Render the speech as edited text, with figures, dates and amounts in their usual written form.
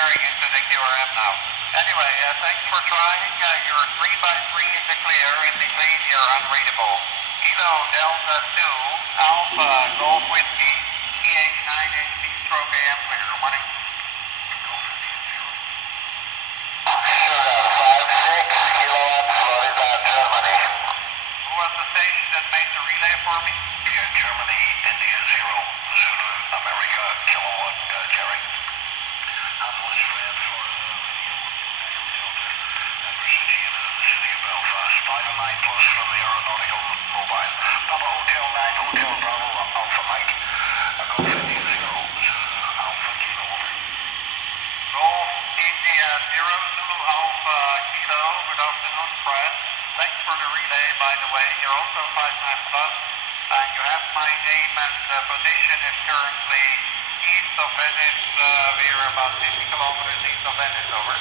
Hearing into the QRM now. Anyway, thanks for trying. Your 3 by 3 in the clear, in between you're unreadable. Kilo Delta 2, Alpha Golf Whiskey, EH 9HP stroke AM clear. Morning. Sugar 56 kilowatts, Florida, Germany. Who was the station that made the relay for me? Yeah, Germany, India 0, Zulu, America, kilowatt, Jerry. Ambulance red for Echo Delta, City in the city of Belfast. 5 and 9 plus from the aeronautical mobile. Papa Hotel 9, Hotel Bravo, Alpha Mike. Golf India 0, Alpha Kilo. Golf India 0 Zulu Alpha Kilo. Good afternoon, Fred. Thanks for the relay, by the way. You're also 59 plus, and you have my name and position is currently east of Venice. We are about 50 kilometers east of Venice, over.